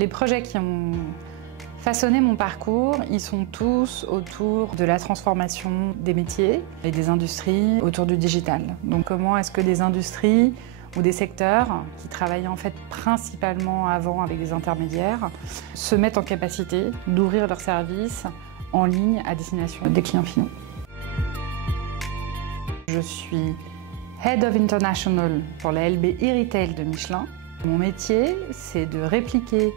Les projets qui ont façonné mon parcours, ils sont tous autour de la transformation des métiers et des industries autour du digital. Donc comment est-ce que des industries ou des secteurs qui travaillaient en fait principalement avant avec des intermédiaires se mettent en capacité d'ouvrir leurs services en ligne à destination des clients finaux. Je suis Head of International pour la LB e-Retail de Michelin. Mon métier, c'est de répliquer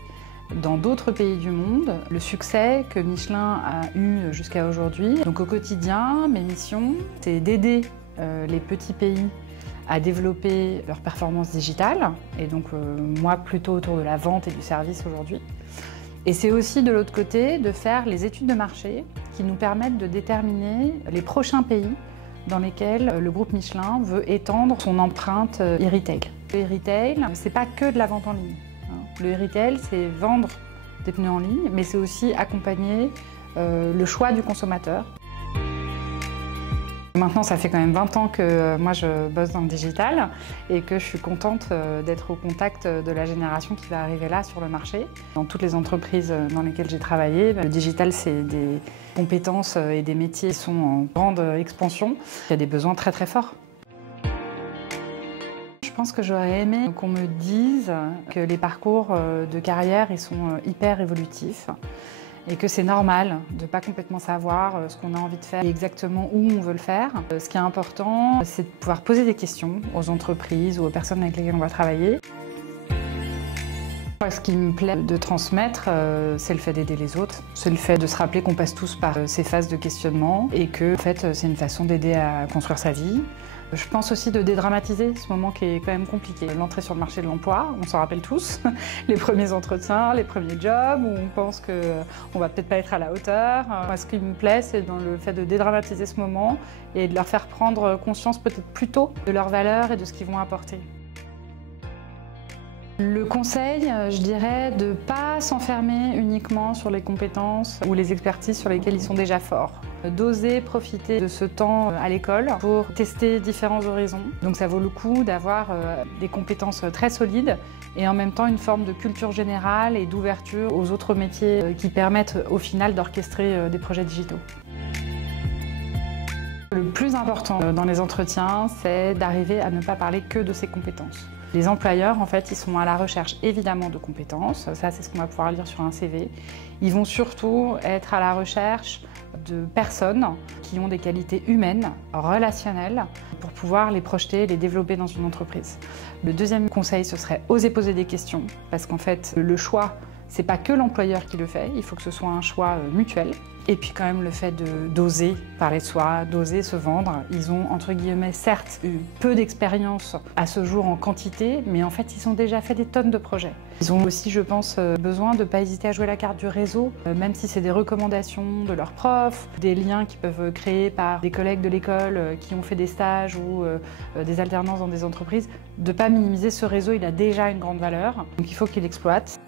dans d'autres pays du monde le succès que Michelin a eu jusqu'à aujourd'hui. Donc au quotidien, mes missions, c'est d'aider les petits pays à développer leur performance digitale, et donc moi plutôt autour de la vente et du service aujourd'hui. Et c'est aussi de l'autre côté de faire les études de marché qui nous permettent de déterminer les prochains pays dans lesquels le groupe Michelin veut étendre son empreinte e-retail. Le e-retail, c'est pas que de la vente en ligne. Le e-retail, c'est vendre des pneus en ligne, mais c'est aussi accompagner le choix du consommateur. Maintenant, ça fait quand même 20 ans que moi je bosse dans le digital et que je suis contente d'être au contact de la génération qui va arriver là sur le marché. Dans toutes les entreprises dans lesquelles j'ai travaillé, le digital, c'est des compétences et des métiers qui sont en grande expansion. Il y a des besoins très très forts. Je pense que j'aurais aimé qu'on me dise que les parcours de carrière ils sont hyper évolutifs et que c'est normal de ne pas complètement savoir ce qu'on a envie de faire et exactement où on veut le faire. Ce qui est important, c'est de pouvoir poser des questions aux entreprises ou aux personnes avec lesquelles on va travailler. Ce qui me plaît de transmettre, c'est le fait d'aider les autres. C'est le fait de se rappeler qu'on passe tous par ces phases de questionnement et que en fait, c'est une façon d'aider à construire sa vie. Je pense aussi de dédramatiser ce moment qui est quand même compliqué. L'entrée sur le marché de l'emploi, on s'en rappelle tous. Les premiers entretiens, les premiers jobs où on pense qu'on va peut-être pas être à la hauteur. Moi, ce qui me plaît, c'est dans le fait de dédramatiser ce moment et de leur faire prendre conscience peut-être plus tôt de leurs valeurs et de ce qu'ils vont apporter. Le conseil, je dirais, de ne pas s'enfermer uniquement sur les compétences ou les expertises sur lesquelles ils sont déjà forts. D'oser profiter de ce temps à l'école pour tester différents horizons. Donc ça vaut le coup d'avoir des compétences très solides et en même temps une forme de culture générale et d'ouverture aux autres métiers qui permettent au final d'orchestrer des projets digitaux. Le plus important dans les entretiens, c'est d'arriver à ne pas parler que de ses compétences. Les employeurs, en fait, ils sont à la recherche évidemment de compétences, ça c'est ce qu'on va pouvoir lire sur un CV. Ils vont surtout être à la recherche de personnes qui ont des qualités humaines, relationnelles, pour pouvoir les projeter, les développer dans une entreprise. Le deuxième conseil, ce serait oser poser des questions, parce qu'en fait, le choix, c'est pas que l'employeur qui le fait, il faut que ce soit un choix mutuel. Et puis quand même le fait d'oser parler de soi, d'oser se vendre. Ils ont, entre guillemets, certes eu peu d'expérience à ce jour en quantité, mais en fait ils ont déjà fait des tonnes de projets. Ils ont aussi, je pense, besoin de ne pas hésiter à jouer la carte du réseau, même si c'est des recommandations de leurs profs, des liens qu'ils peuvent créer par des collègues de l'école qui ont fait des stages ou des alternances dans des entreprises. De ne pas minimiser ce réseau, il a déjà une grande valeur, donc il faut qu'ils l'exploitent.